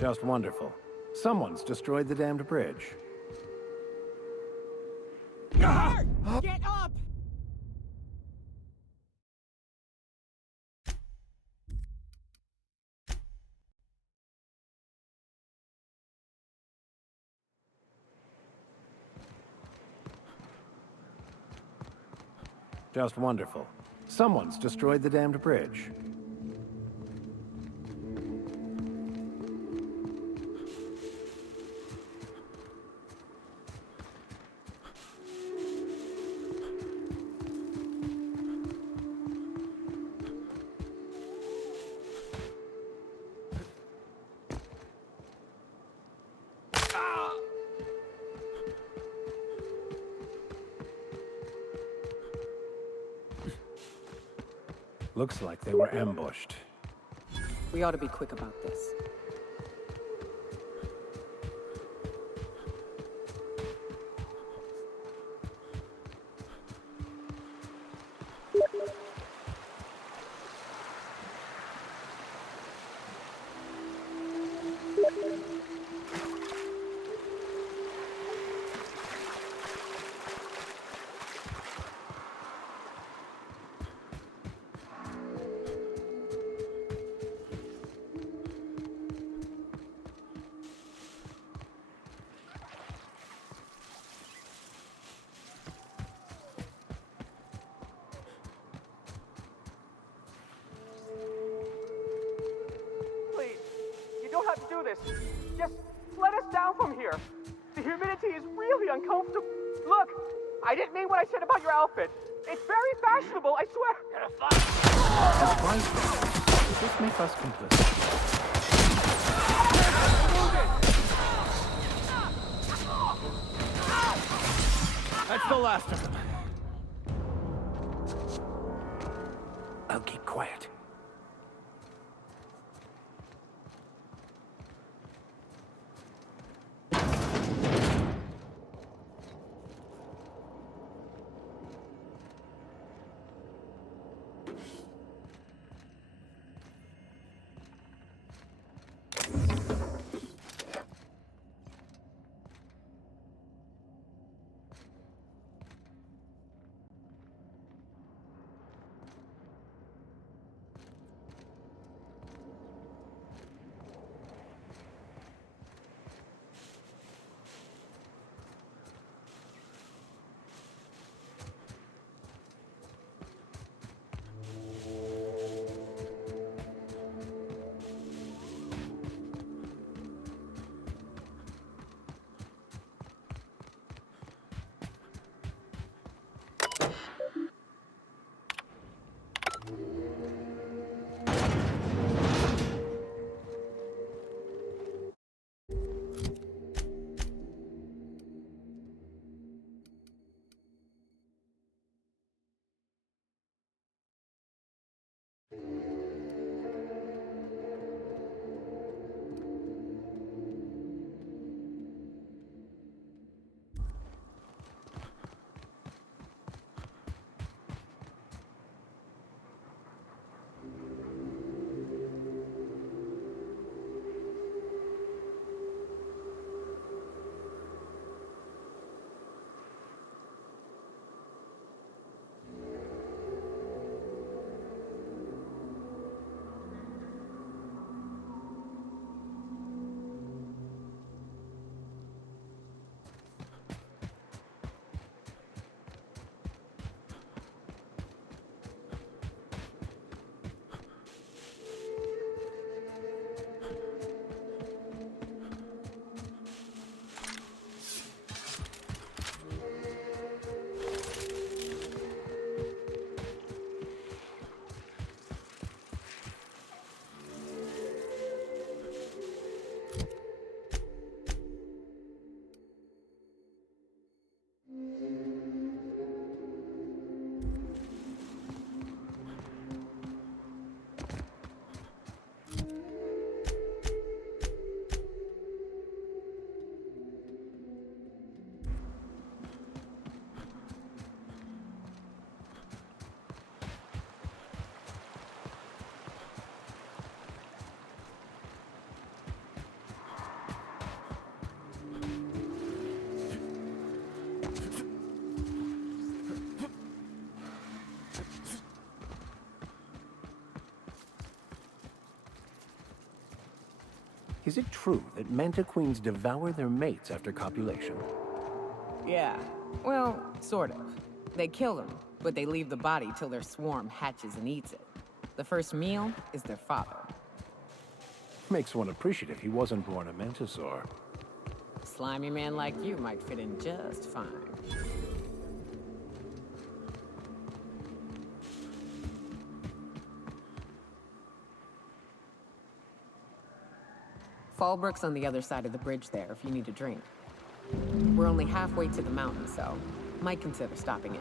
Just wonderful. Someone's destroyed the damned bridge. Get up! Just wonderful. Someone's destroyed the damned bridge. Looks like they were ambushed. We ought to be quick about this. Just let us down from here. The humidity is really uncomfortable. Look, I didn't mean what I said about your outfit. It's very fashionable, I swear. That's right. Does this make us complicit? That's the last of them. I'll keep quiet. Is it true that manta queens devour their mates after copulation? Yeah. Well, sort of. They kill them, but they leave the body till their swarm hatches and eats it. The first meal is their father. Makes one appreciative he wasn't born a mantisaur. A slimy man like you might fit in just fine. Fallbrook's on the other side of the bridge there if you need a drink. We're only halfway to the mountain, so might consider stopping in.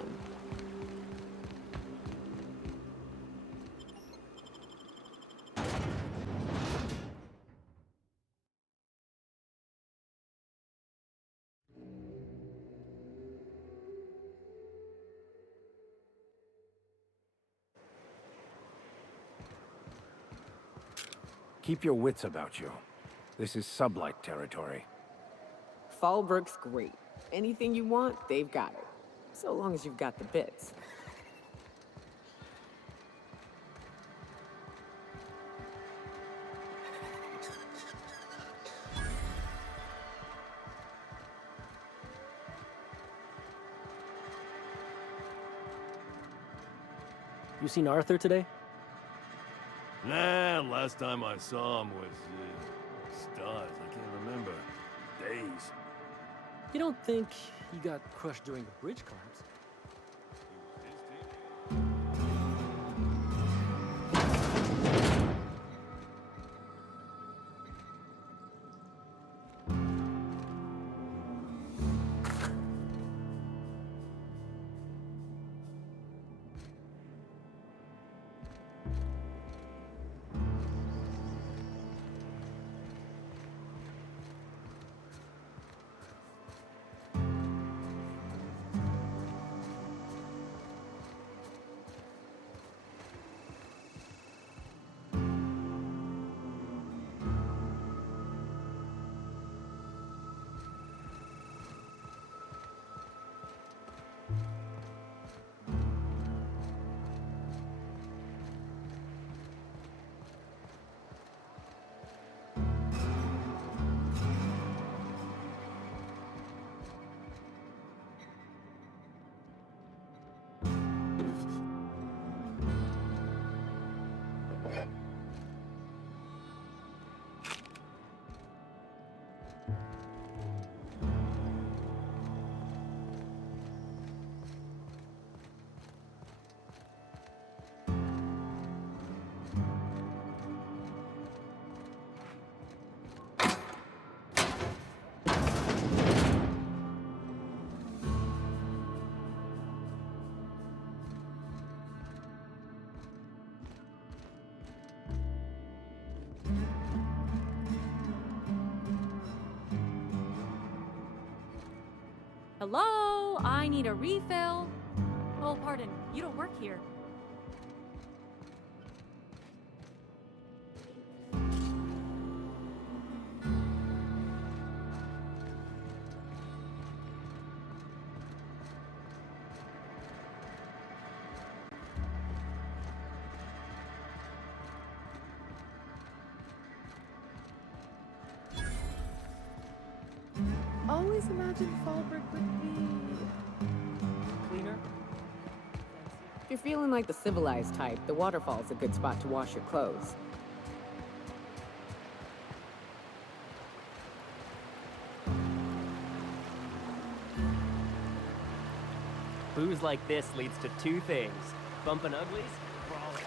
Keep your wits about you. This is sublight territory. Fallbrook's great. Anything you want, they've got it. So long as you've got the bits. You seen Arthur today? Nah, last time I saw him was, stars. I can't remember. Days. You don't think he got crushed during the bridge collapse? Hello? I need a refill. Oh, pardon. You don't work here. Always imagined Fallbrook would be Cleaner? If you're feeling like the civilized type, the waterfall's a good spot to wash your clothes. Booze like this leads to two things: bumping uglies, brawling.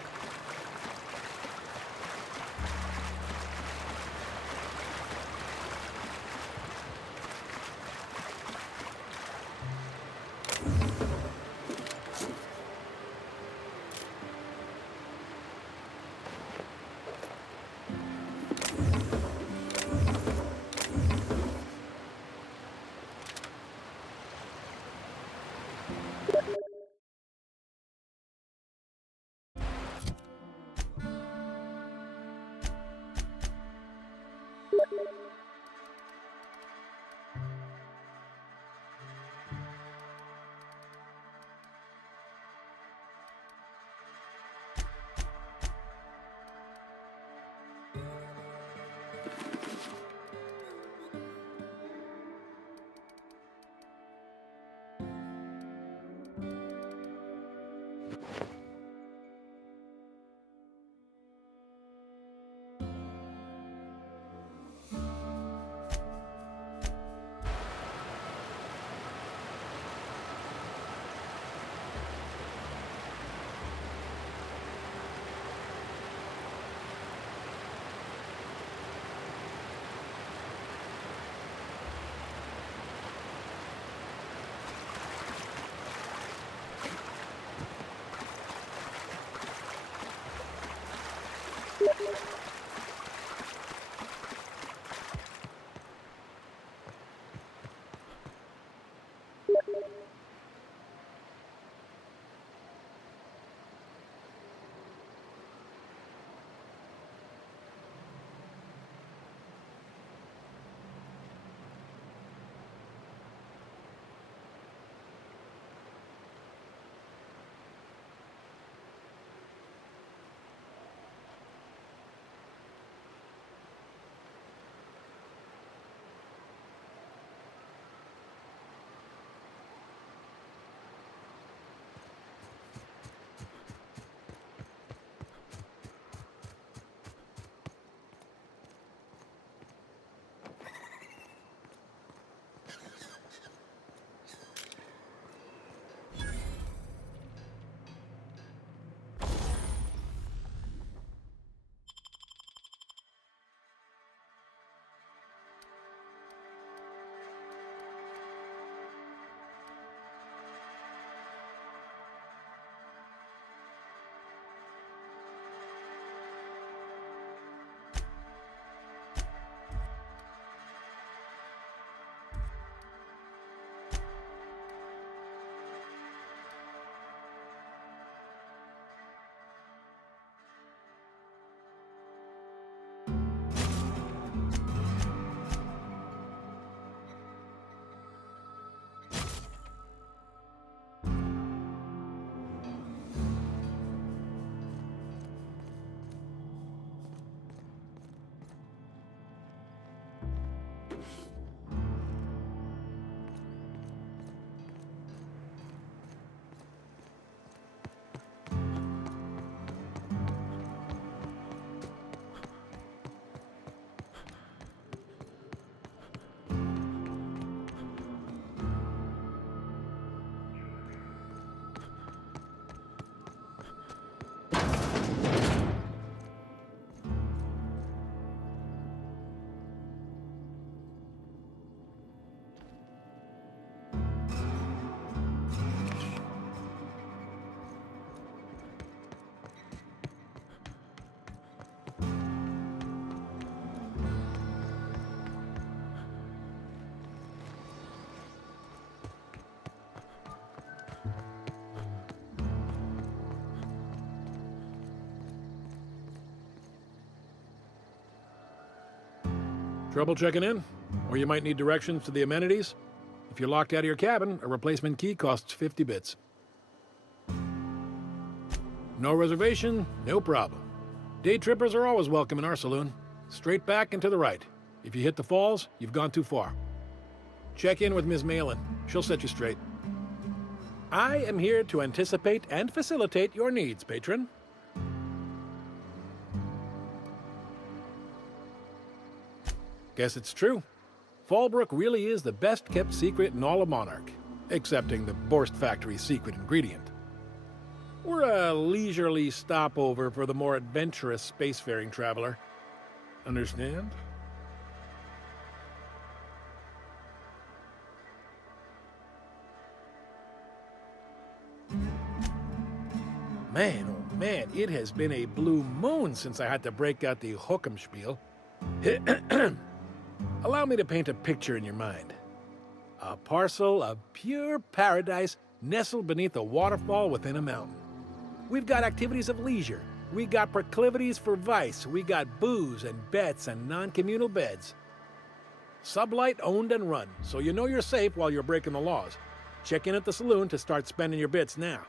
Trouble checking in? Or you might need directions to the amenities? If you're locked out of your cabin, a replacement key costs 50 bits. No reservation, no problem. Day trippers are always welcome in our saloon. Straight back and to the right. If you hit the falls, you've gone too far. Check in with Ms. Malin. She'll set you straight. I am here to anticipate and facilitate your needs, patron. Guess it's true. Fallbrook really is the best-kept secret in all of Monarch, excepting the Borst Factory's secret ingredient. We're a leisurely stopover for the more adventurous spacefaring traveler. Understand? Man, oh man, it has been a blue moon since I had to break out the hook'em spiel. Allow me to paint a picture in your mind. A parcel of pure paradise nestled beneath a waterfall within a mountain. We've got activities of leisure. We got proclivities for vice. We got booze and bets and non-communal beds. Sublight owned and run, so you know you're safe while you're breaking the laws. Check in at the saloon to start spending your bits now.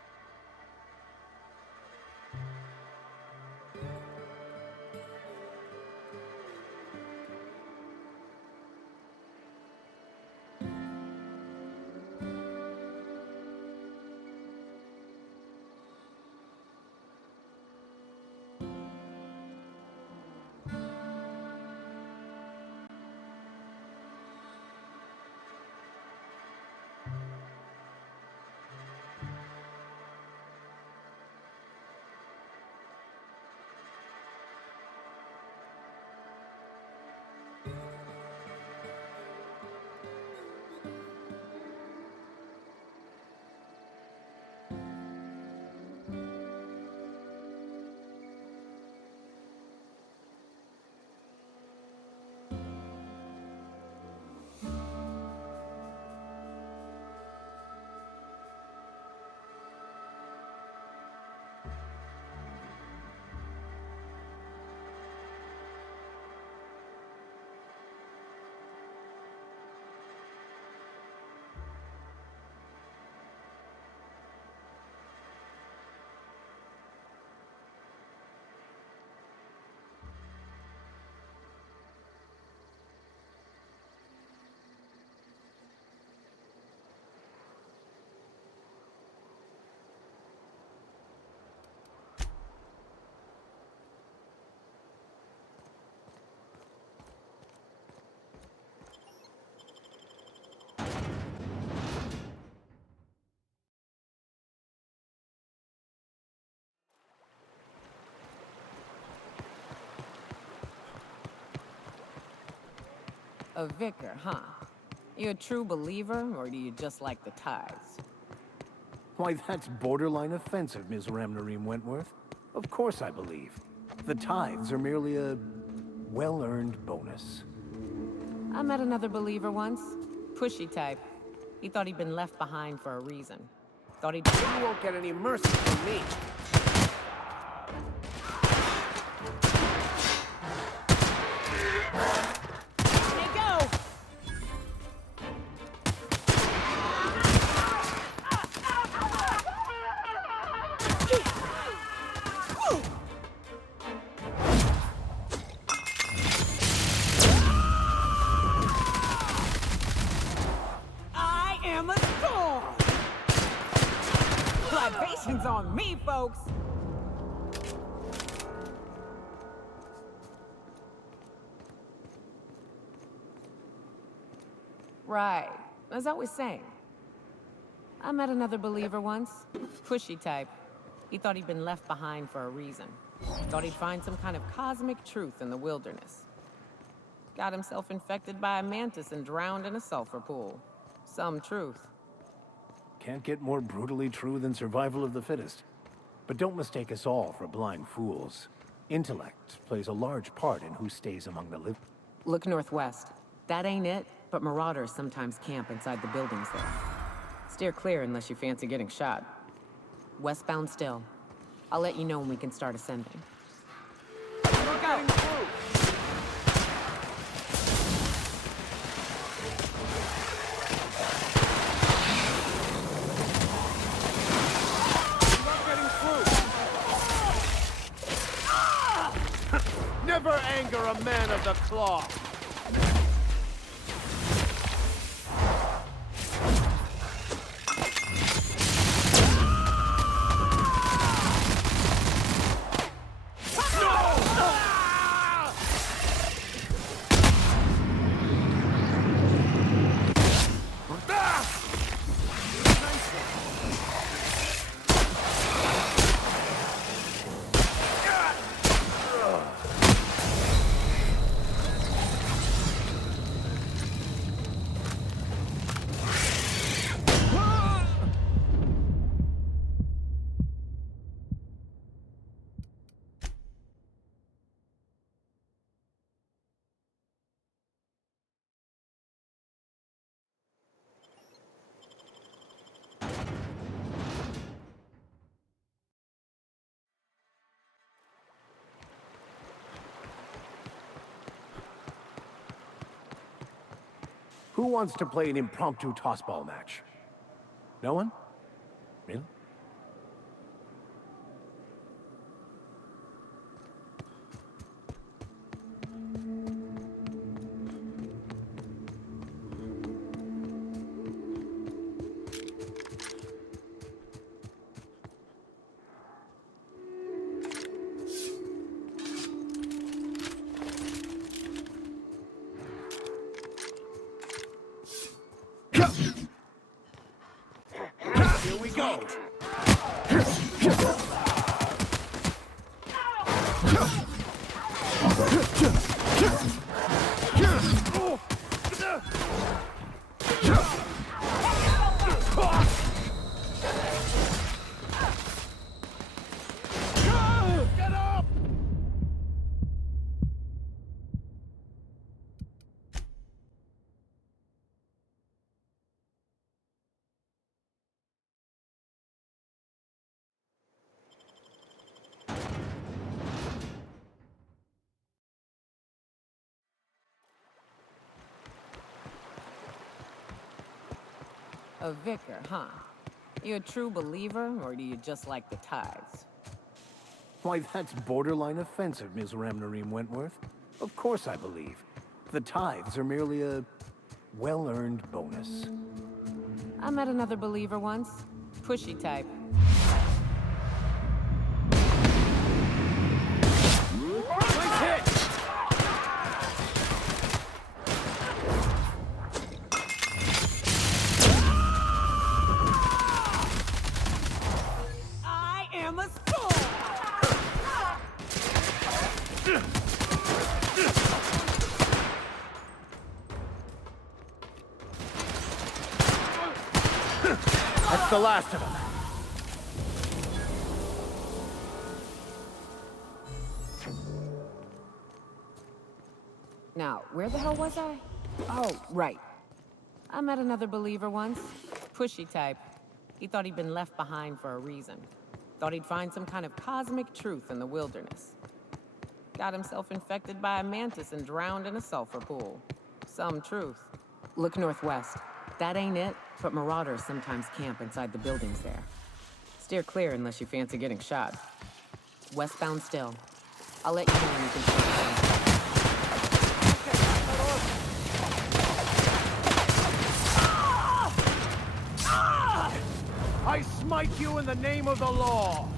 A vicar, huh? You a true believer, or do you just like the tithes? Why, that's borderline offensive, Ms. Ramnareem Wentworth. Of course I believe. The tithes are merely a well-earned bonus. I met another believer once. Pushy type. He thought he'd been left behind for a reason. Thought he'd... You won't get any mercy from me. On me, folks! Right. As I was saying, I met another believer once. Pushy type. He thought he'd been left behind for a reason. Thought he'd find some kind of cosmic truth in the wilderness. Got himself infected by a mantis and drowned in a sulfur pool. Some truth. Can't get more brutally true than survival of the fittest. But don't mistake us all for blind fools. Intellect plays a large part in who stays among the living. Look northwest. That ain't it, but marauders sometimes camp inside the buildings there. Steer clear unless you fancy getting shot. Westbound still. I'll let you know when we can start ascending. Look out! a man of the cloth. Who wants to play an impromptu tossball match? No one? Really? Here we go! Get up! A vicar, huh? You a true believer, or do you just like the tithes? Why, that's borderline offensive, Ms. Ramnareem Wentworth. Of course I believe. The tithes are merely a well-earned bonus. I met another believer once. Pushy type. Nice hit! I am a soul! That's the last of them. Now, where the hell was I? Oh, right. I met another believer once. Pushy type. He thought he'd been left behind for a reason. Thought he'd find some kind of cosmic truth in the wilderness. Got himself infected by a mantis and drowned in a sulfur pool. Some truth. Look northwest. That ain't it, but marauders sometimes camp inside the buildings there. Steer clear unless you fancy getting shot. Westbound still. I'll let you know when you can start. I smite you in the name of the law!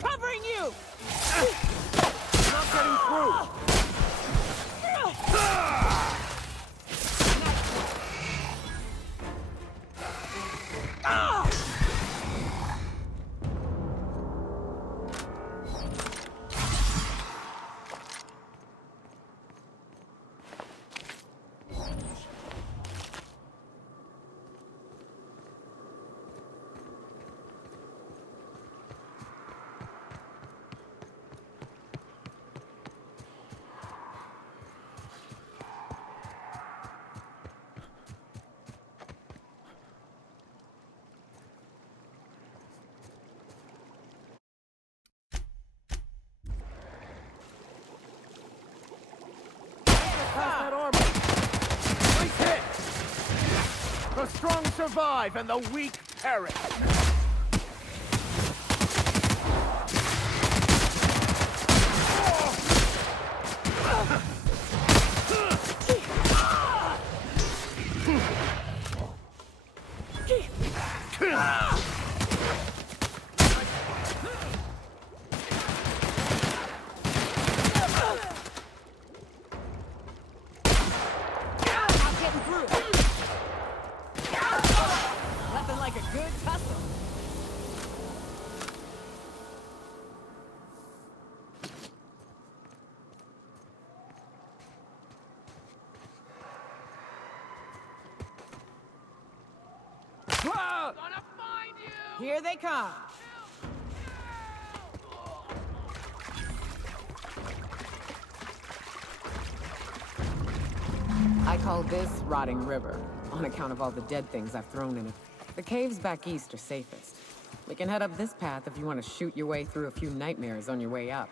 Covering you! Not getting through! The strong survive and the weak perish. Nothing like a good tussle. Here they come. I call this Rotting River, on account of all the dead things I've thrown in it. The caves back east are safest. We can head up this path if you want to shoot your way through a few nightmares on your way up.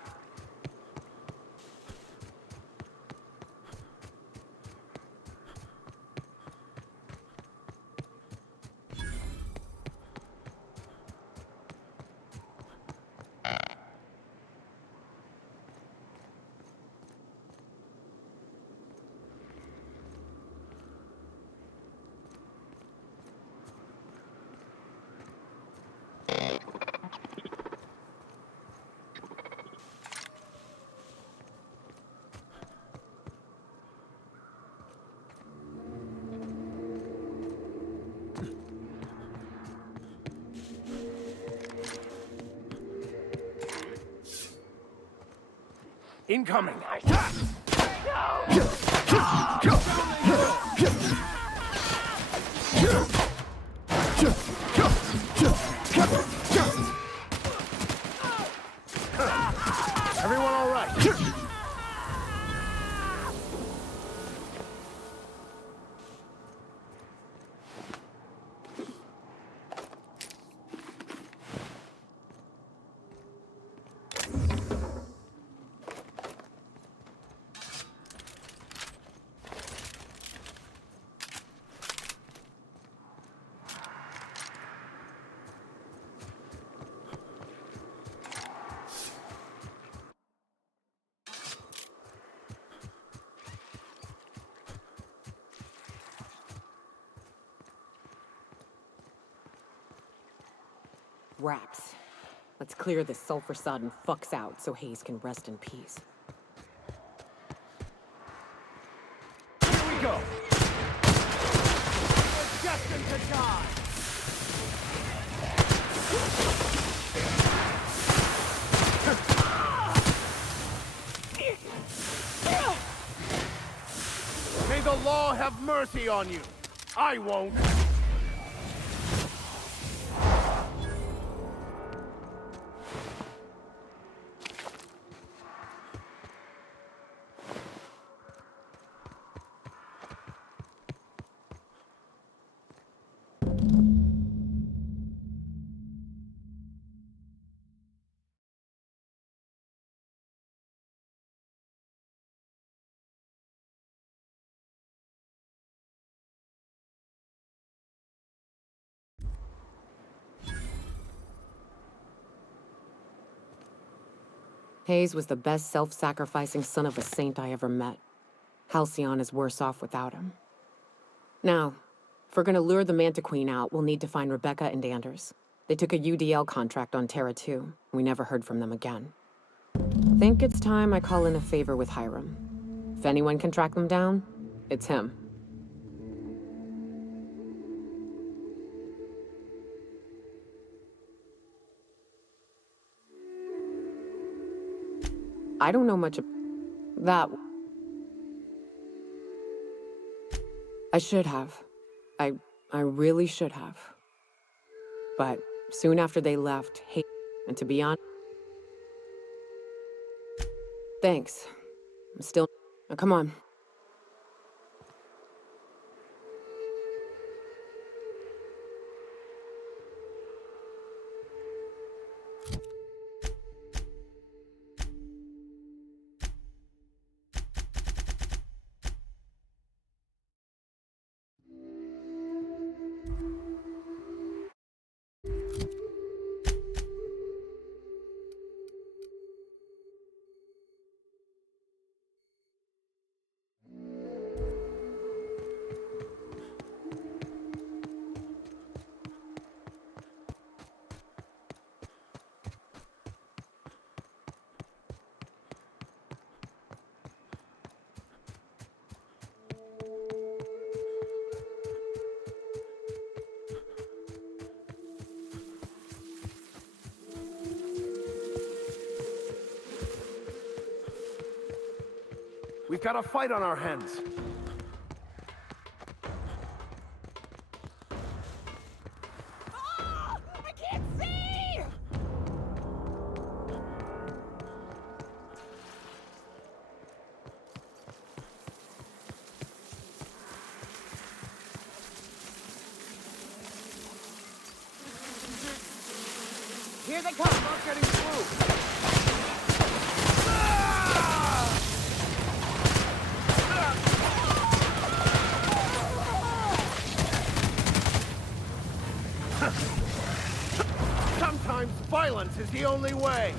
Incoming! Everyone all right? Wraps. Let's clear this sulfur-sodden fucks out so Hayes can rest in peace. Here we go! We're destined to die! May the law have mercy on you! I won't! Hayes was the best self-sacrificing son of a saint I ever met. Halcyon is worse off without him. Now, if we're gonna lure the Manta Queen out, we'll need to find Rebecca and Anders. They took a UDL contract on Terra 2. We never heard from them again. Think it's time I call in a favor with Hiram. If anyone can track them down, it's him. I don't know much that. I should have. I really should have. But soon after they left, and to be honest, thanks. I'm still. Now, come on. We've got a fight on our hands. I can't see! Here they come! Not getting through. Sometimes violence is the only way.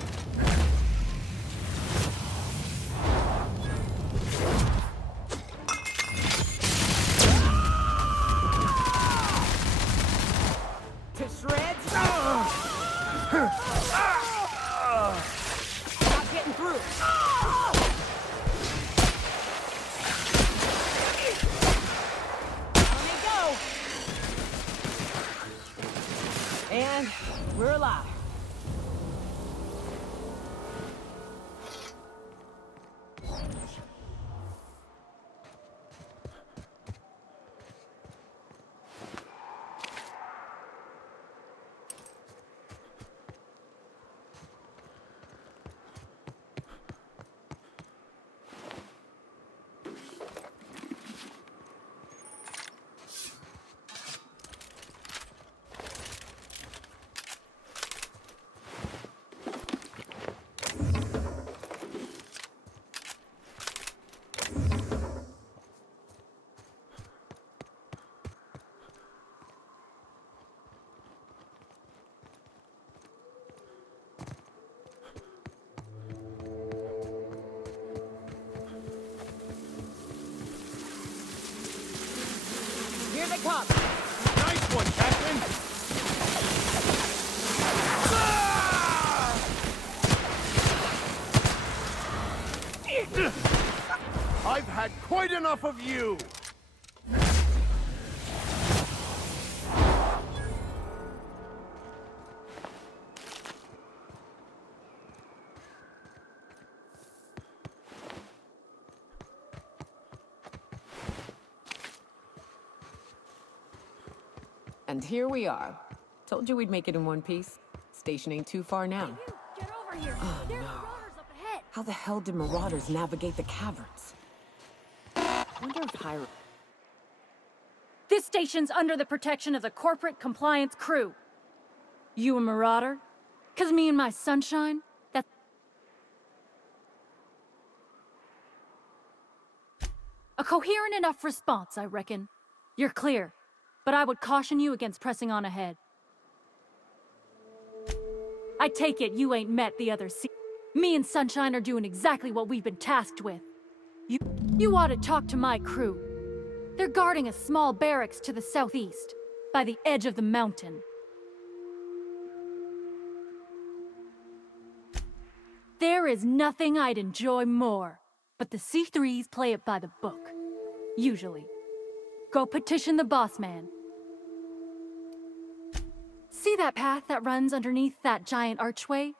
To shreds? Not getting through. Let me go. And we're alive. Here they come. Nice one, Captain. I've had quite enough of you. And here we are. Told you we'd make it in one piece. Station ain't too far now. You, get over here. There's marauders up ahead. How the hell did marauders navigate the caverns? Wonder if Hiram... This station's under the protection of the corporate compliance crew. You a marauder? 'Cause me and my sunshine, that's... a coherent enough response, I reckon. You're clear, but I would caution you against pressing on ahead. I take it you ain't met the other Me and Sunshine are doing exactly what we've been tasked with. You ought to talk to my crew. They're guarding a small barracks to the southeast, by the edge of the mountain. There is nothing I'd enjoy more, but the C3s play it by the book. Usually. Go petition the boss man. See that path that runs underneath that giant archway?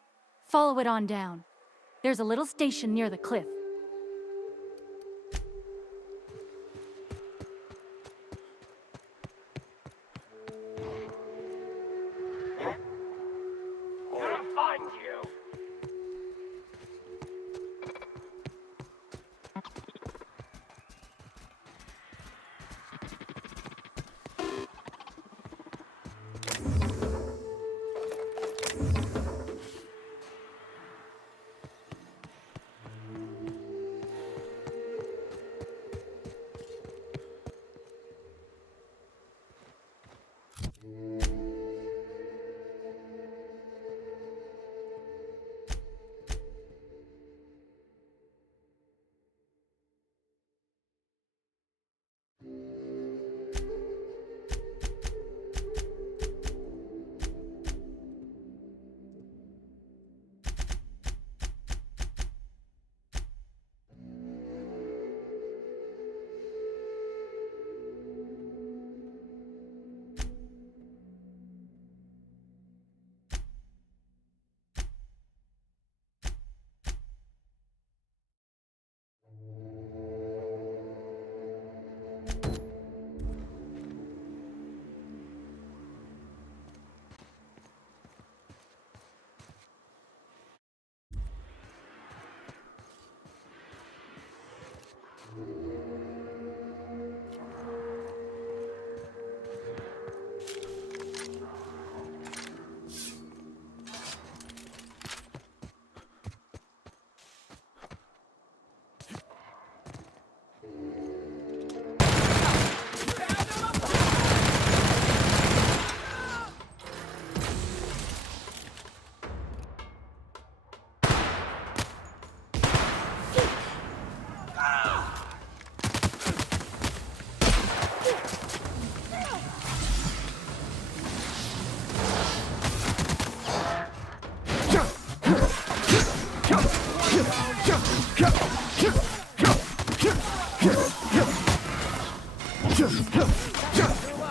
Follow it on down. There's a little station near the cliff. Gonna find you.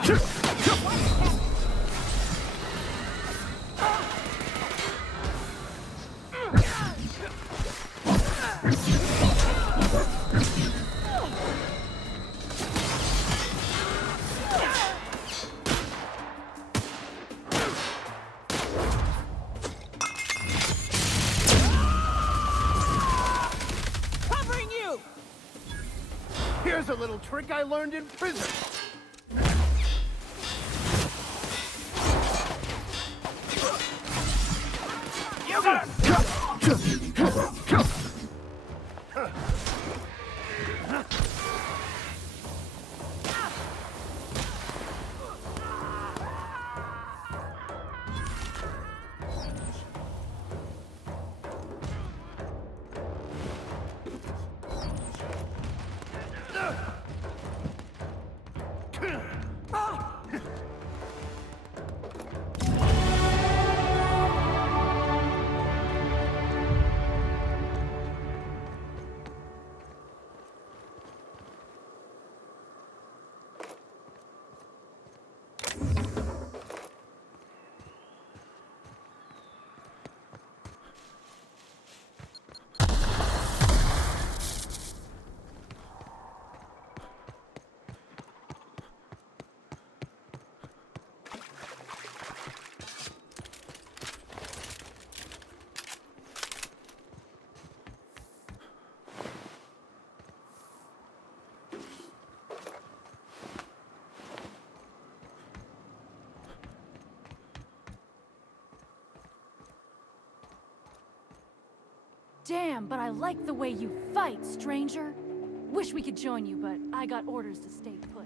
Covering you! Here's a little trick I learned in prison. You got Damn, but I like the way you fight, stranger. Wish we could join you, but I got orders to stay put.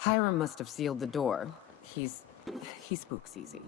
Hiram must have sealed the door. He spooks easy.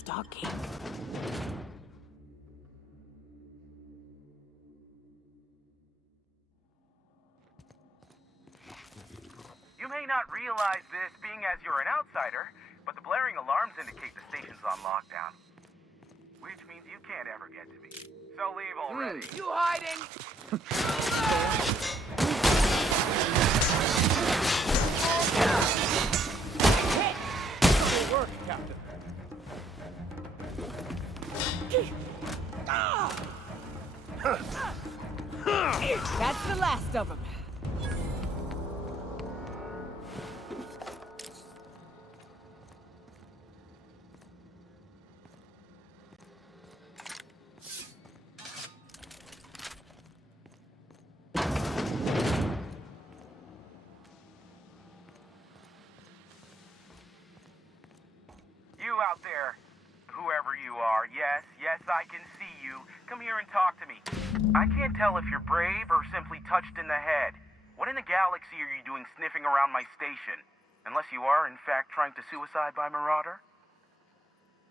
stalking. You may not realize this being as you're an outsider, but the blaring alarms indicate the station's on lockdown. Which means you can't ever get to me. So leave already. You hiding? Good work, Captain. That's the last of them. You out there, whoever you are, yes, I can see you. Come here and talk to me. I can't tell if you're brave or simply touched in the head. What in the galaxy are you doing sniffing around my station? Unless you are, in fact, trying to suicide by Marauder?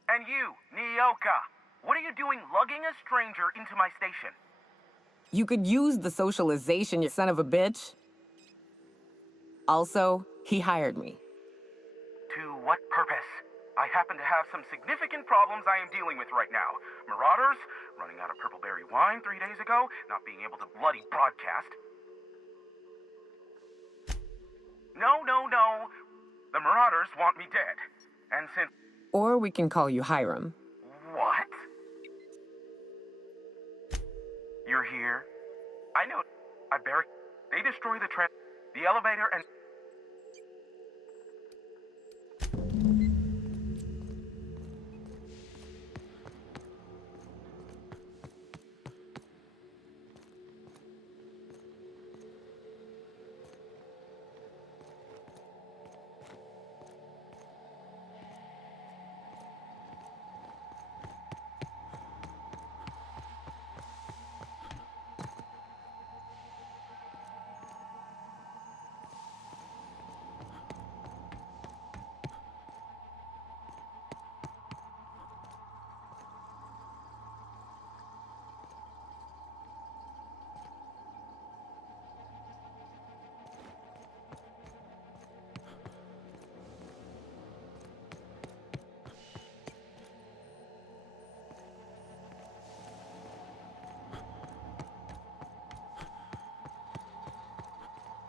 And you, Nyoka, what are you doing lugging a stranger into my station? You could use the socialization, you son of a bitch. Also, he hired me. To what purpose? I happen to have some significant problems I am dealing with right now. Marauders, running out of purple berry wine 3 days ago, not being able to bloody broadcast. No. The Marauders want me dead. And since... Or we can call you Hiram. What? You're here? I know. I They destroy the elevator and...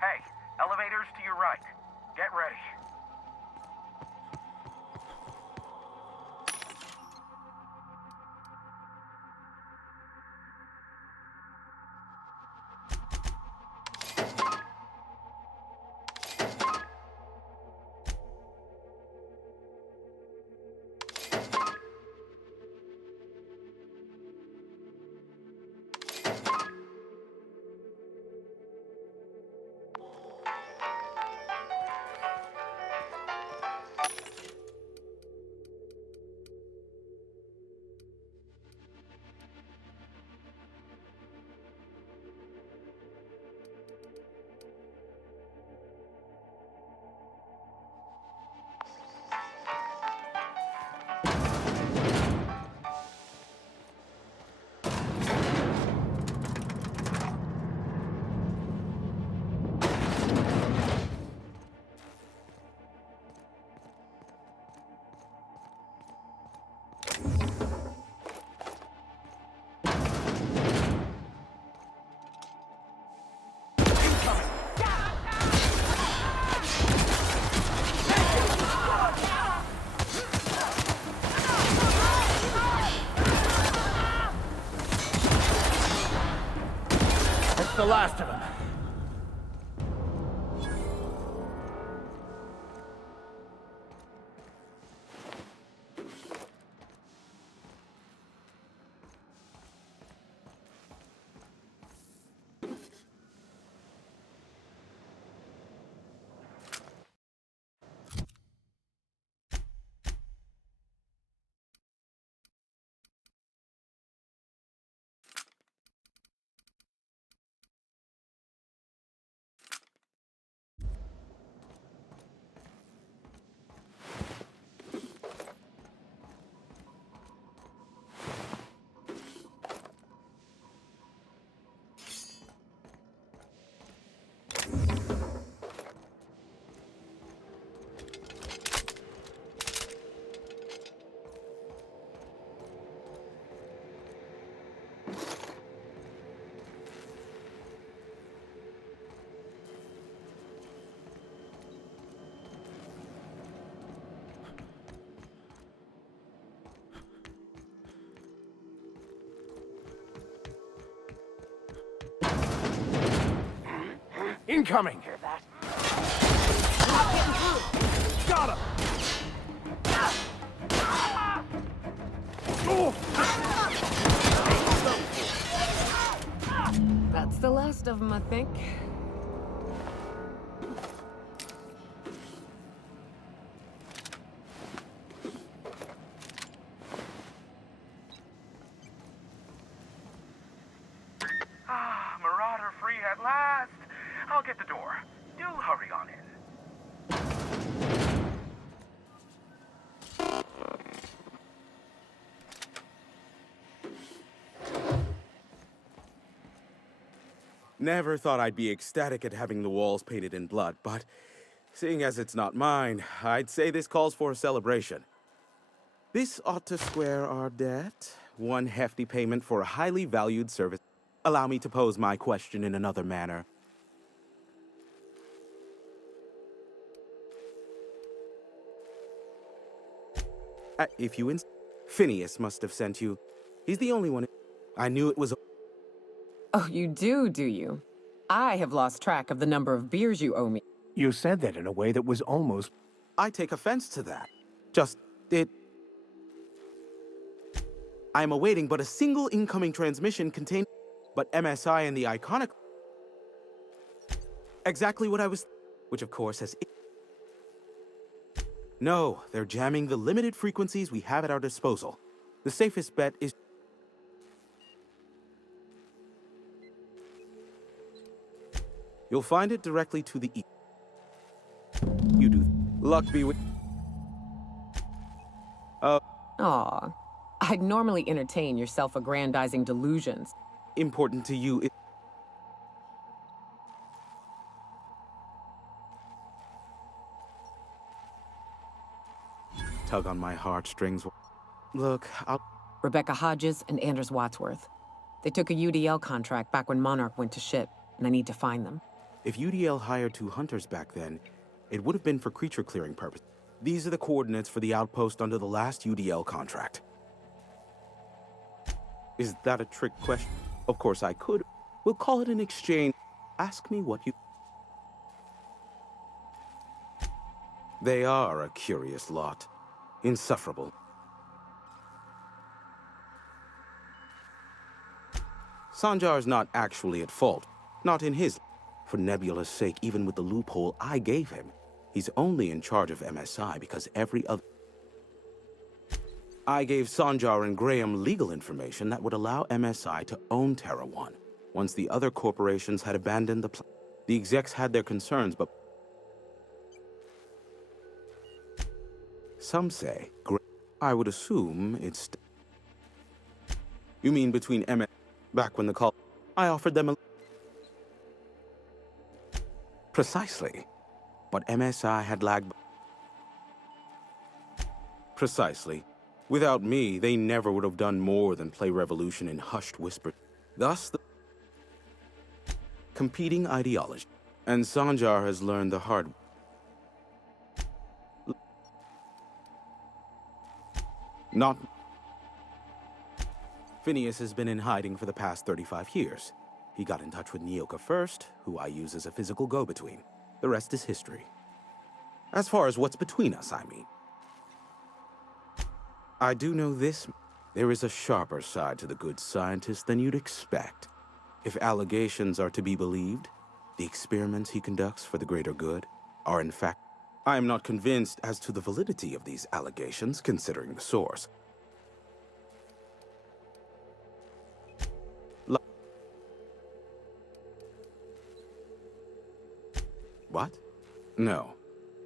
Hey, elevators to your right. Get ready. That's the last of them. Incoming! Hear that? Got him! Oh. That's the last of them, I think. Marauder free at last. I'll get the door. Do hurry on in. Never thought I'd be ecstatic at having the walls painted in blood, but seeing as it's not mine, I'd say this calls for a celebration. This ought to square our debt. One hefty payment for a highly valued service. Allow me to pose my question in another manner. If you Phineas must have sent you. He's the only one. I knew it was. Oh, you do you? I have lost track of the number of beers you owe me. You said that in a way that was almost... I take offense to that. I am awaiting but a single incoming transmission contained. But MSI and the iconic. Exactly what I was. Which of course has. No, they're jamming the limited frequencies we have at our disposal. The safest bet is. You'll find it directly to the east. You do. Luck be with. Aw. I'd normally entertain your self-aggrandizing delusions. Important to you. Tug on my heartstrings. Look, Rebecca Hodges and Anders Wadsworth. They took a UDL contract back when Monarch went to shit, and I need to find them. If UDL hired 2 hunters back then, it would have been for creature clearing purposes. These are the coordinates for the outpost under the last UDL contract. Is that a trick question? Of course I could. We'll call it an exchange. Ask me what you... They are a curious lot. Insufferable. Sanjar's not actually at fault. Not in his... For Nebula's sake, even with the loophole I gave him, he's only in charge of MSI because every other... I gave Sanjar and Graham legal information that would allow MSI to own Terra One. Once the other corporations had abandoned the plan. The execs had their concerns, but... Some say... I would assume it's... You mean between MS... Back when the call... I offered them a... Precisely. But MSI had lagged... Precisely. Without me, they never would have done more than play Revolution in hushed whispers. Thus, the competing ideology. And Sanjar has learned the hard... Not... Phineas has been in hiding for the past 35 years. He got in touch with Nyoka first, who I use as a physical go-between. The rest is history. As far as what's between us, I mean. I do know this. There is a sharper side to the good scientist than you'd expect. If allegations are to be believed, the experiments he conducts for the greater good are in fact... I am not convinced as to the validity of these allegations, considering the source. What? No.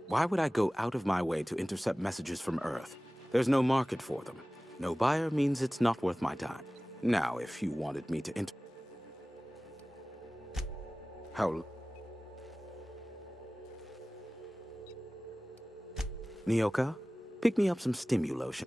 Why would I go out of my way to intercept messages from Earth? There's no market for them. No buyer means it's not worth my time. Now, if you wanted me to How... Nyoka, pick me up some stimulotion.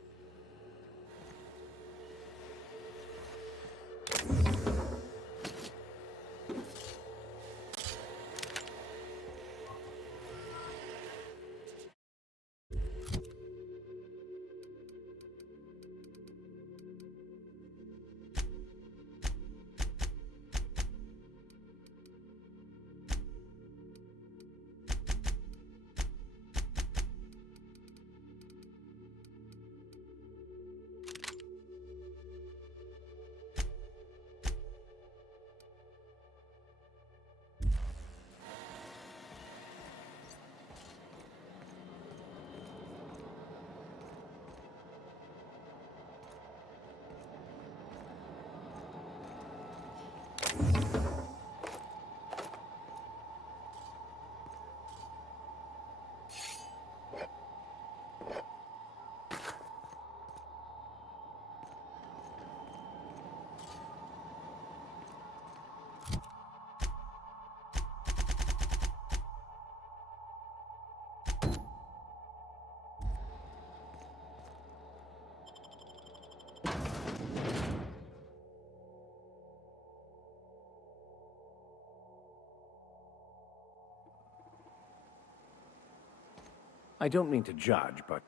I don't mean to judge, but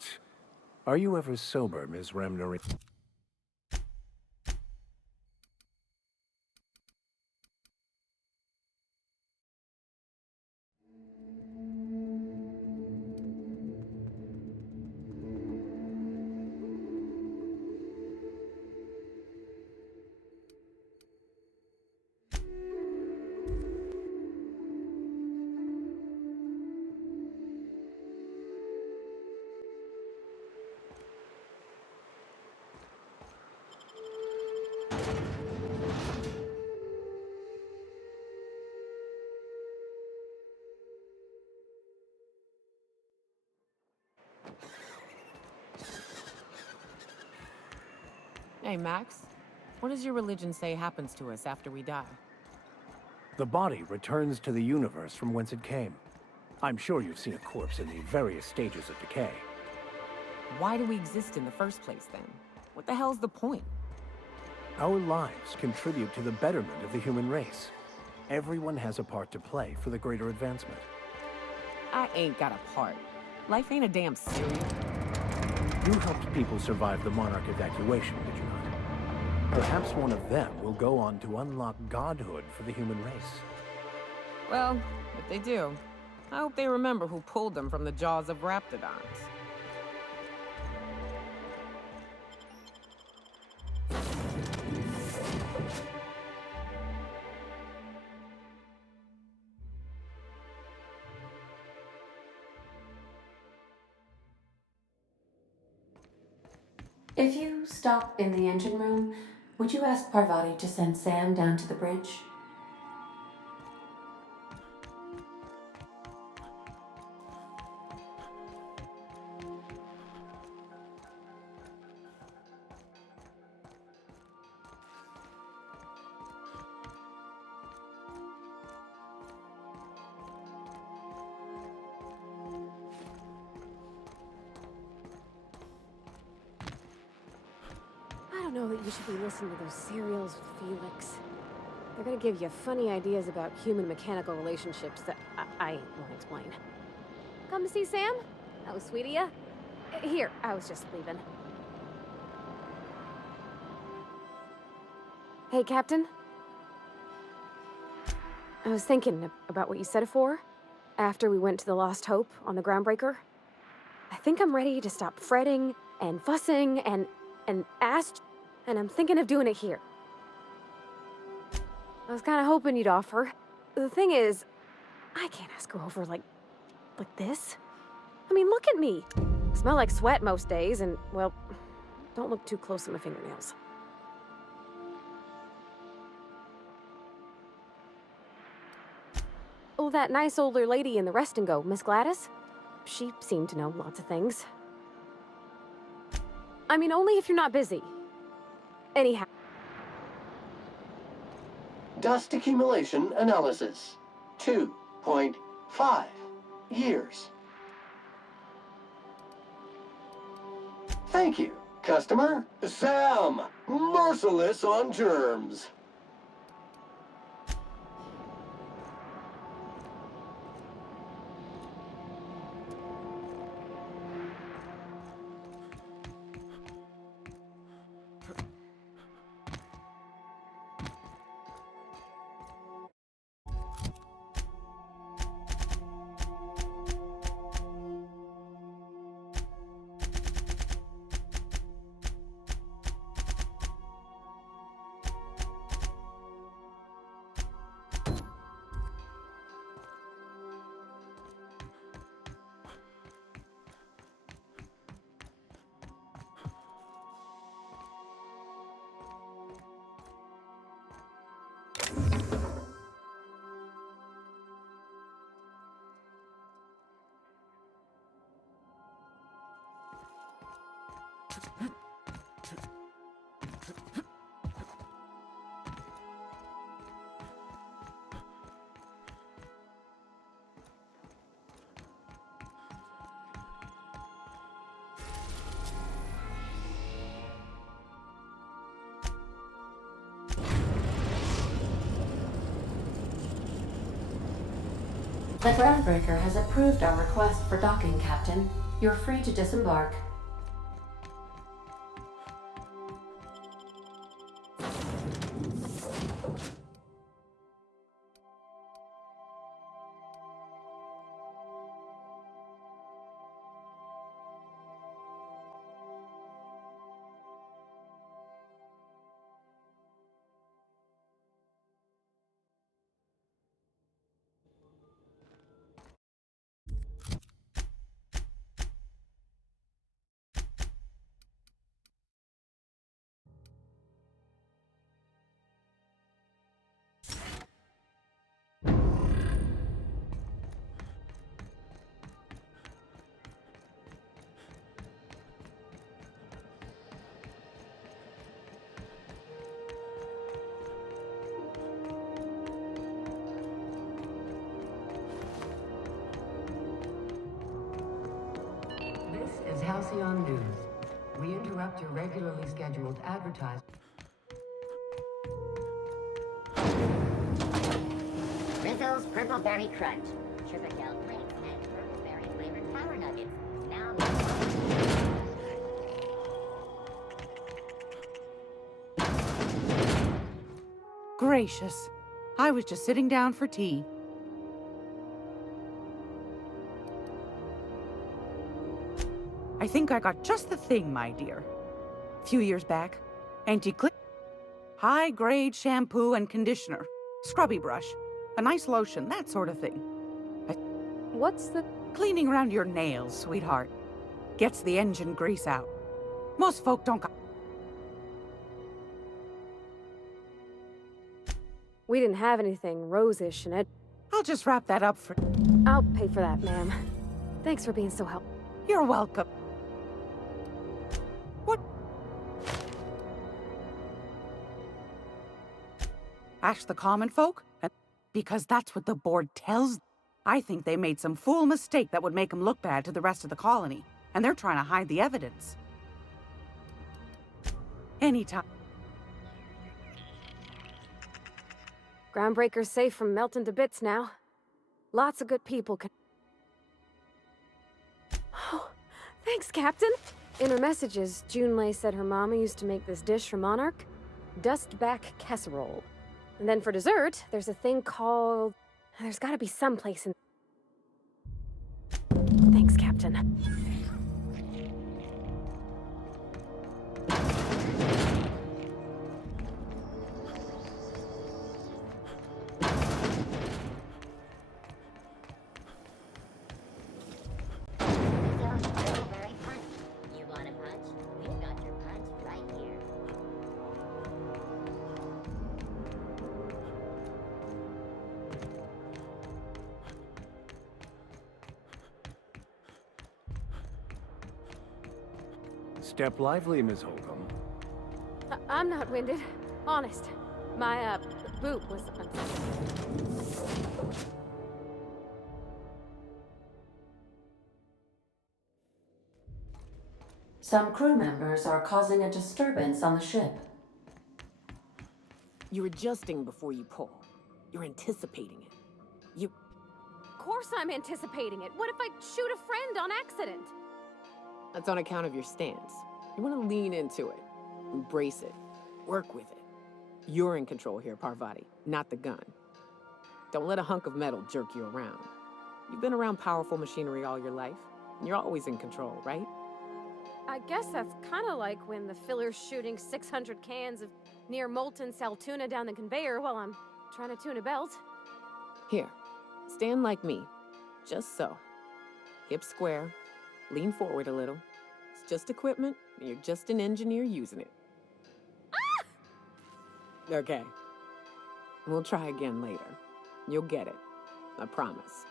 are you ever sober, Ms. Remnary? Hey, Max. What does your religion say happens to us after we die? The body returns to the universe from whence it came. I'm sure you've seen a corpse in the various stages of decay. Why do we exist in the first place, then? What the hell's the point? Our lives contribute to the betterment of the human race. Everyone has a part to play for the greater advancement. I ain't got a part. Life ain't a damn cereal. You helped people survive the Monarch evacuation, did you not? Perhaps one of them will go on to unlock godhood for the human race. Well, if they do, I hope they remember who pulled them from the jaws of raptidons. If you stop in the engine room, would you ask Parvati to send Sam down to the bridge? I don't know that you should be listening to those serials with Felix. They're gonna give you funny ideas about human-mechanical relationships that I won't explain. Come to see Sam? That was sweet of ya. Here, I was just leaving. Hey, Captain. I was thinking about what you said afore, after we went to the Lost Hope on the Groundbreaker. I think I'm ready to stop fretting and fussing and ask, and I'm thinking of doing it here. I was kind of hoping you'd offer. The thing is, I can't ask her over like this. I mean, look at me. I smell like sweat most days, and, well, don't look too close at my fingernails. Oh, that nice older lady in the rest and go, Miss Gladys? She seemed to know lots of things. I mean, only if you're not busy. Anyhow. Dust accumulation analysis. 2.5 years. Thank you, customer. Sam, merciless on germs. The Groundbreaker has approved our request for docking, Captain. You're free to disembark. This is Halcyon News. We interrupt your regularly scheduled advertising. Rizzo's Purple Berry Crunch, Tripical Flakes, and Purple Berry flavored Power Nuggets. Now. Gracious. I was just sitting down for tea. I think I got just the thing, my dear. A few years back, anti-click, high-grade shampoo and conditioner, scrubby brush, a nice lotion, that sort of thing. What's the... Cleaning around your nails, sweetheart. Gets the engine grease out. Most folk don't... We didn't have anything rose-ish in it. I'll just wrap that up for... I'll pay for that, ma'am. Thanks for being so helpful. You're welcome. What? Ask the common folk? Because that's what the board tells. I think they made some fool mistake that would make them look bad to the rest of the colony. And they're trying to hide the evidence. Anytime. Groundbreaker's safe from melting to bits now. Lots of good people can... Oh, thanks, Captain. In her messages, Junlei said her mama used to make this dish for Monarch. Dustback casserole. And then for dessert, there's a thing called... There's gotta be some place in... Thanks, Captain. Step lively, Miss Holcomb. I'm not winded. Honest. My, boot was... Some crew members are causing a disturbance on the ship. You're adjusting before you pull. You're anticipating it. Of course I'm anticipating it. What if I shoot a friend on accident? That's on account of your stance. You want to lean into it. Embrace it. Work with it. You're in control here, Parvati, not the gun. Don't let a hunk of metal jerk you around. You've been around powerful machinery all your life. And you're always in control, right? I guess that's kind of like when the filler's shooting 600 cans of near molten sal tuna down the conveyor while I'm trying to tune a belt. Here, stand like me. Just so. Hips square. Lean forward a little. It's just equipment, and you're just an engineer using it. Ah! Okay. We'll try again later. You'll get it. I promise.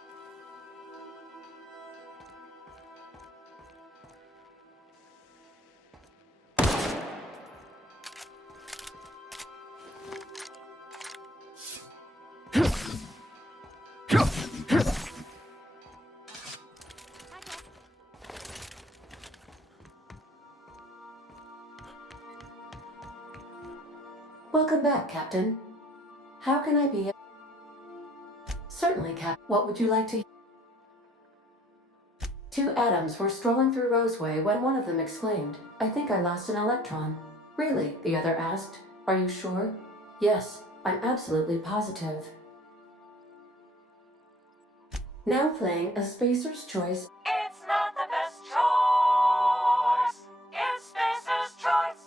Welcome back, Captain. How can I be... Certainly, Cap. What would you like to... To Adams were strolling through Roseway when one of them exclaimed, "I think I lost an electron." "Really?" the other asked. "Are you sure?" "Yes, I'm absolutely positive." Now playing A Spacer's Choice. It's not the best choice. It's Spacer's choice.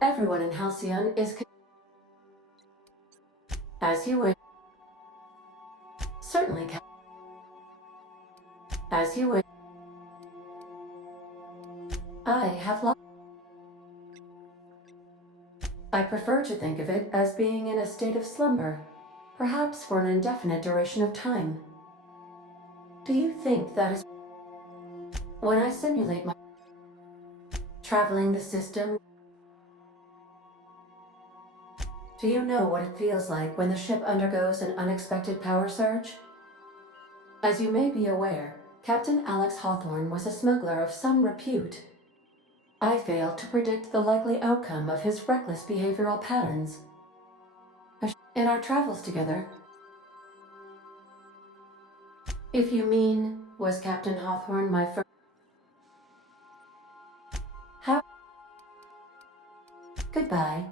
Everyone in Halcyon is as you wish. Certainly, as you wish. I have lost. I prefer to think of it as being in a state of slumber, perhaps for an indefinite duration of time. Do you think that is when I simulate my traveling the system? Do you know what it feels like when the ship undergoes an unexpected power surge? As you may be aware, Captain Alex Hawthorne was a smuggler of some repute. I failed to predict the likely outcome of his reckless behavioral patterns. In our travels together. If you mean, was Captain Hawthorne my first? How? Goodbye.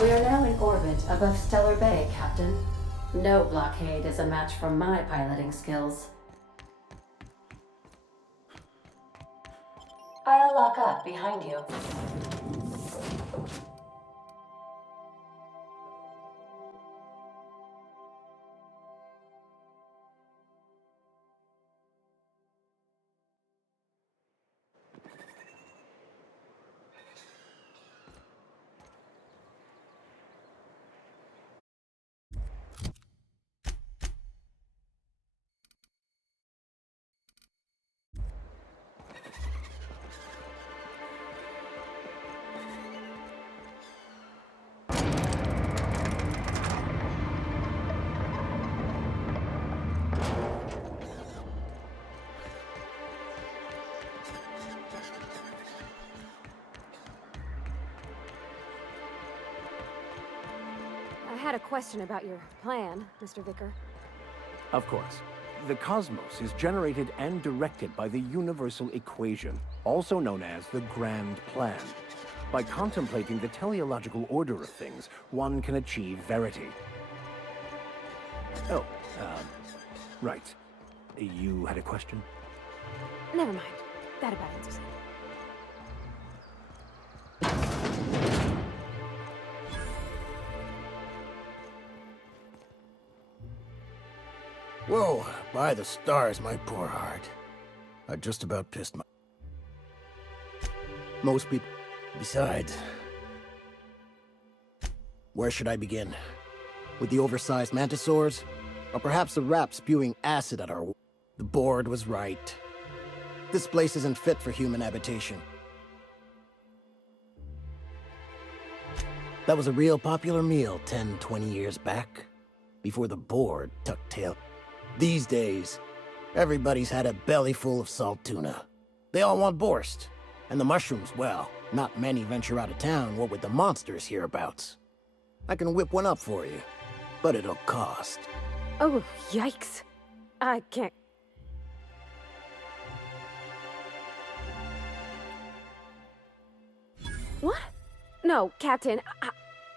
We are now in orbit above Stellar Bay, Captain. No blockade is a match for my piloting skills. I'll lock up behind you. had a question about your plan, Mr. Vicar. Of course. The cosmos is generated and directed by the universal equation, also known as the Grand Plan. By contemplating the teleological order of things, one can achieve verity. Oh, right. You had a question? Never mind. That about answers it. Whoa, by the stars, my poor heart. I just about pissed my... Most people... Besides... Where should I begin? With the oversized mantisaurs? Or perhaps the rap spewing acid at our... The board was right. This place isn't fit for human habitation. That was a real popular meal 10, 20 years back. Before the board tucked tail. These days, everybody's had a belly full of salt tuna. They all want borscht. And the mushrooms, well, not many venture out of town, what with the monsters hereabouts. I can whip one up for you, but it'll cost. Oh, yikes. I can't... What? No, Captain,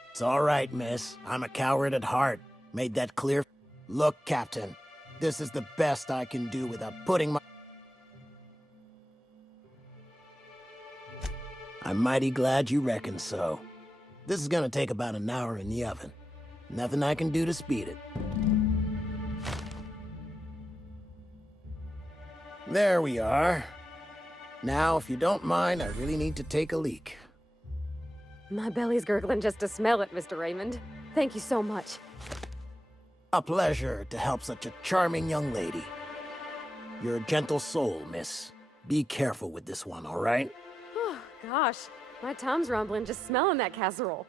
It's all right, miss. I'm a coward at heart. Made that clear? Look, Captain. This is the best I can do without putting my... I'm mighty glad you reckon so. This is gonna take about an hour in the oven. Nothing I can do to speed it. There we are. Now, if you don't mind, I really need to take a leak. My belly's gurgling just to smell it, Mr. Raymond. Thank you so much. A pleasure to help such a charming young lady. You're a gentle soul, miss. Be careful with this one, all right? Oh, gosh. My tum's rumbling just smelling that casserole.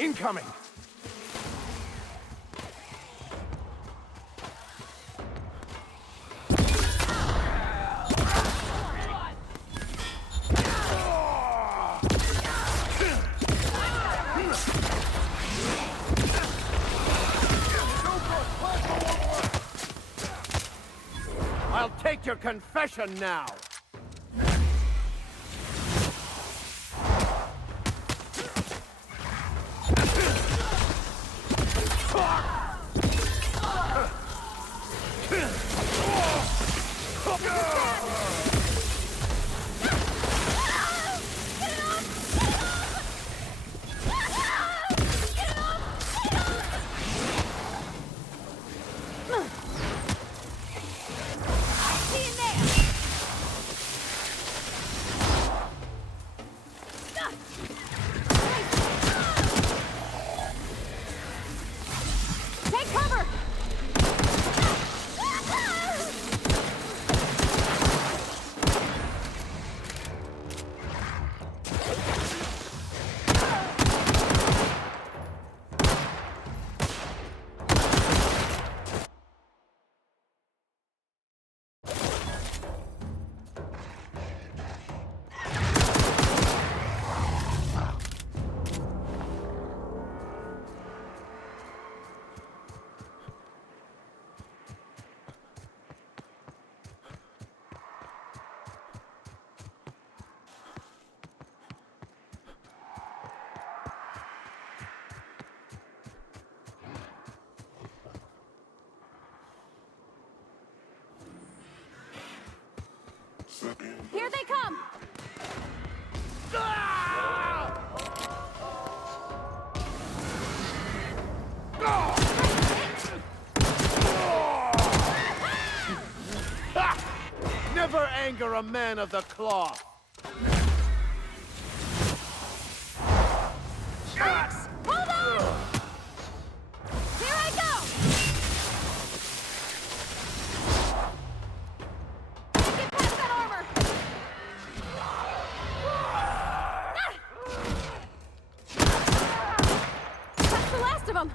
Incoming! I'll take your confession now! Here they come! Never anger a man of the cloth! Max, hold on! Here I go! Get past that armor! That's the last of them!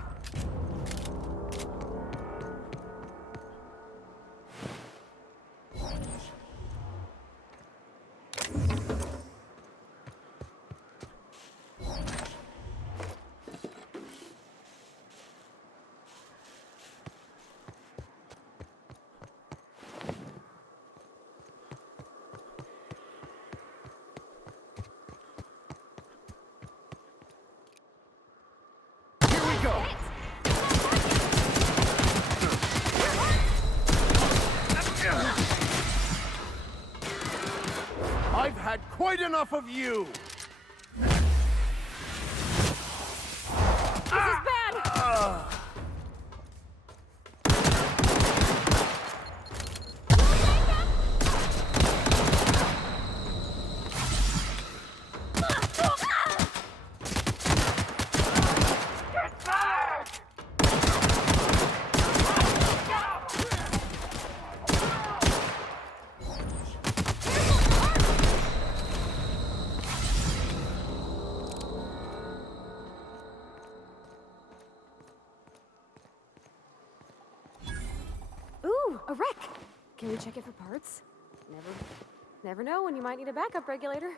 I've had quite enough of you! This is bad! Ooh, a wreck! Can we check it for parts? Never know when you might need a backup regulator.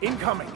Incoming!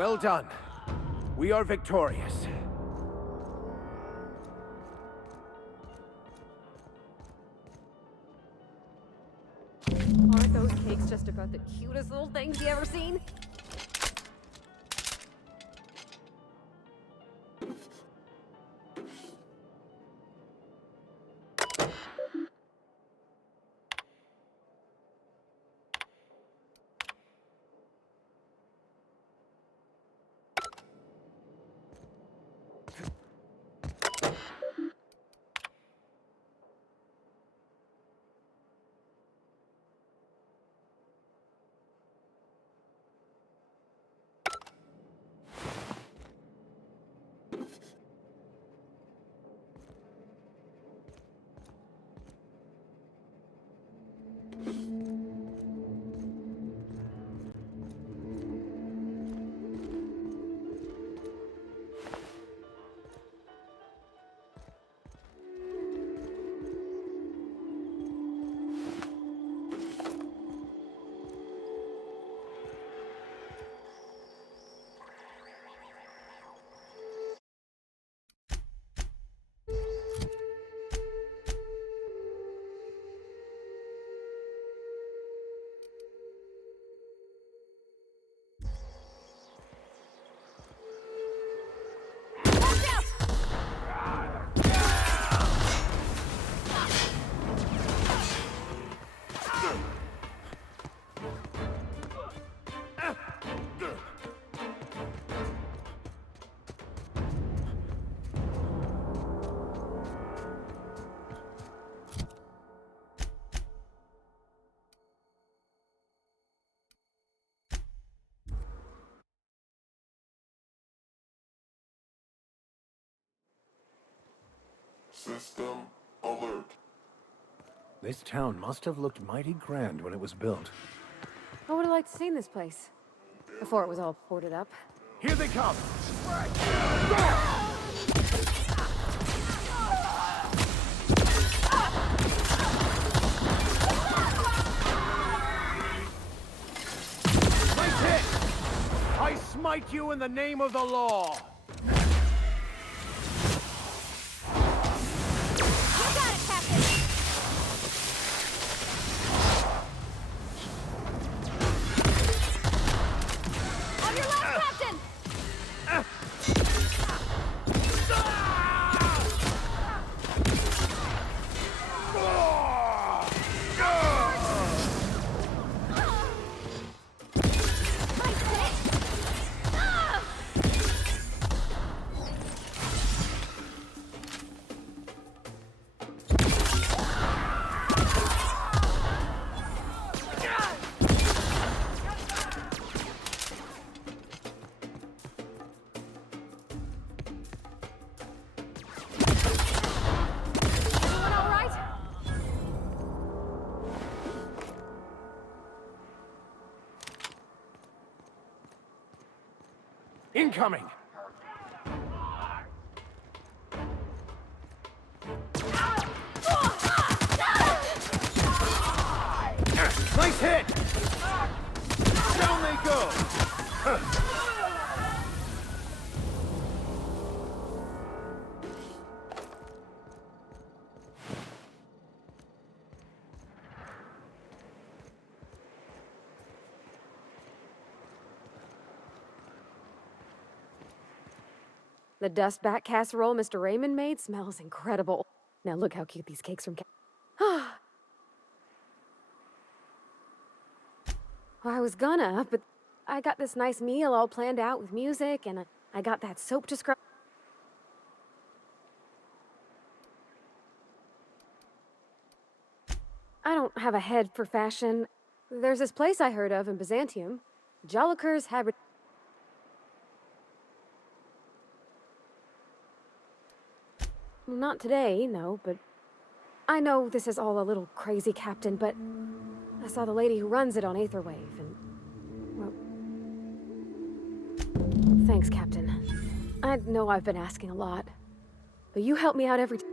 Well done. We are victorious. Aren't those cakes just about the cutest little things you ever seen? System alert. This town must have looked mighty grand when it was built. I would have liked to seen this place. Before it was all boarded up. Here they come! Nice hit! I smite you in the name of the law! Incoming! Nice hit! Down they go! The dust bat casserole Mr. Raymond made smells incredible. Now look how cute these cakes from Well, I was gonna, but I got this nice meal all planned out with music, and I got that soap to scrub. I don't have a head for fashion. There's this place I heard of in Byzantium. Jolicoeur's Habit. Not today, no, but I know this is all a little crazy, Captain, but I saw the lady who runs it on Aetherwave, and, well, thanks, Captain. I know I've been asking a lot, but you help me out every time.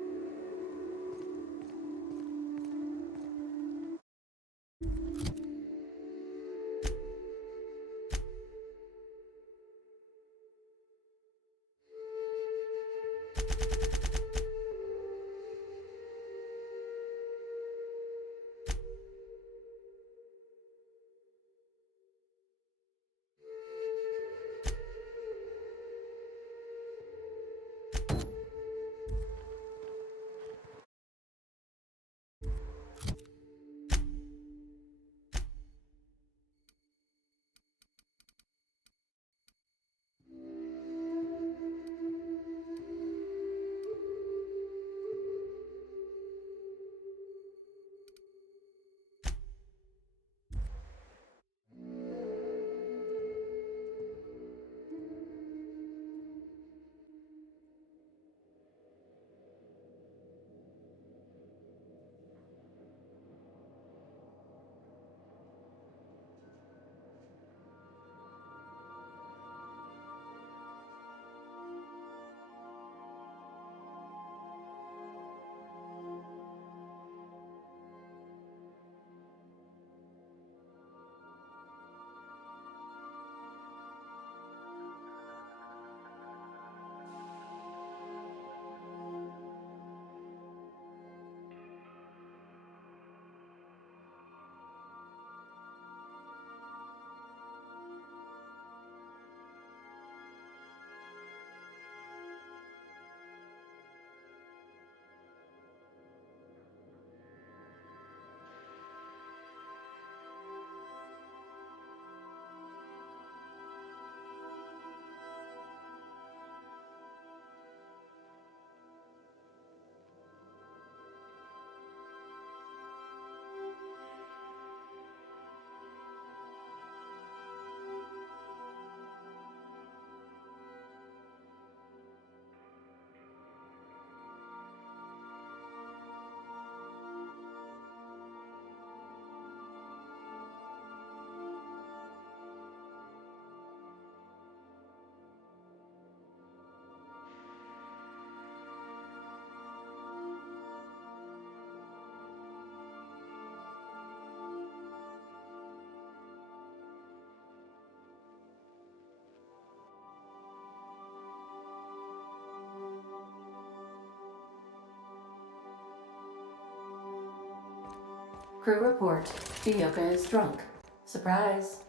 Crew report. Bioka is drunk. Surprise.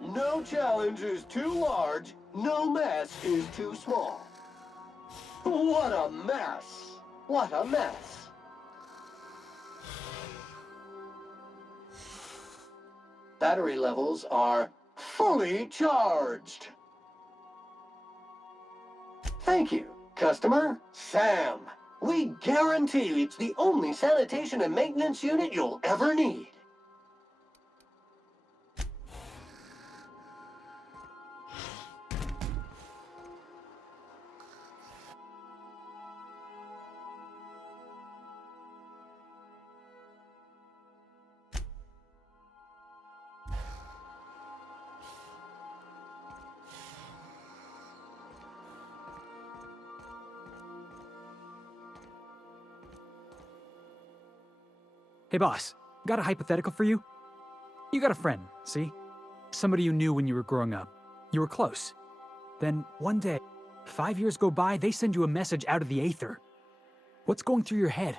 No challenge is too large, no mess is too small. What a mess! What a mess! Battery levels are fully charged. Thank you, customer Sam. We guarantee it's the only sanitation and maintenance unit you'll ever need. Hey boss, got a hypothetical for you? You got a friend, see? Somebody you knew when you were growing up. You were close. Then one day, 5 years go by, they send you a message out of the aether. What's going through your head?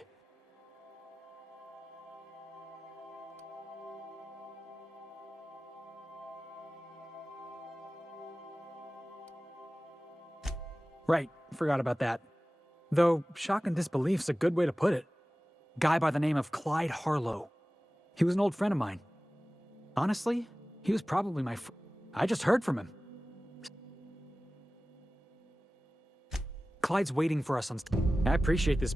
Right, forgot about that. Though, shock and disbelief's a good way to put it. Guy by the name of Clyde Harlow. He was an old friend of mine. Honestly, he was probably my I just heard from him. Clyde's waiting for us on I appreciate this.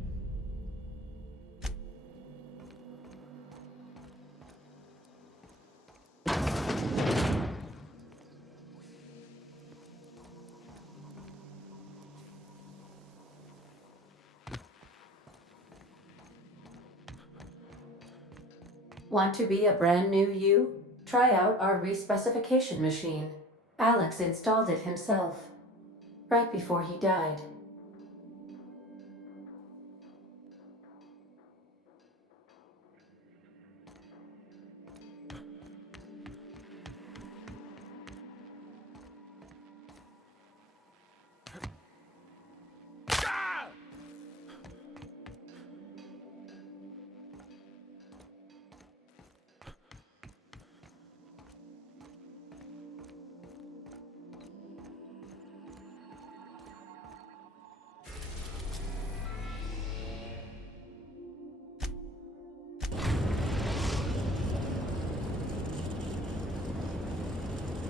Want to be a brand new you? Try out our respecification machine. Alex installed it himself, right before he died.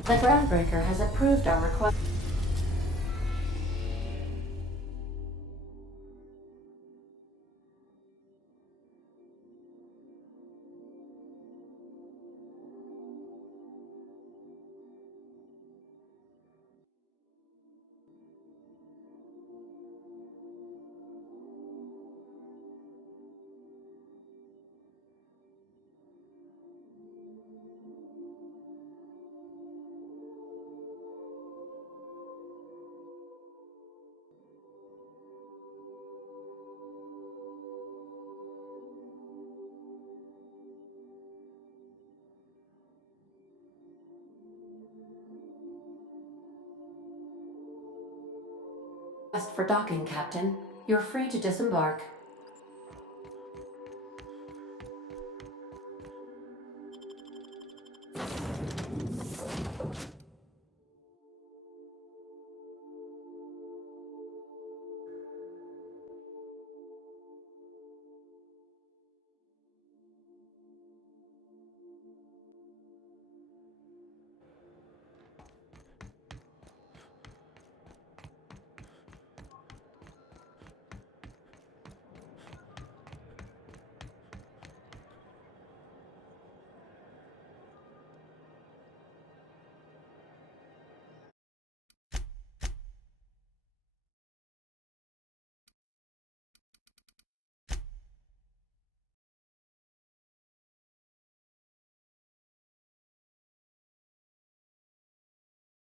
The groundbreaker has approved our request. For docking, Captain. You're free to disembark.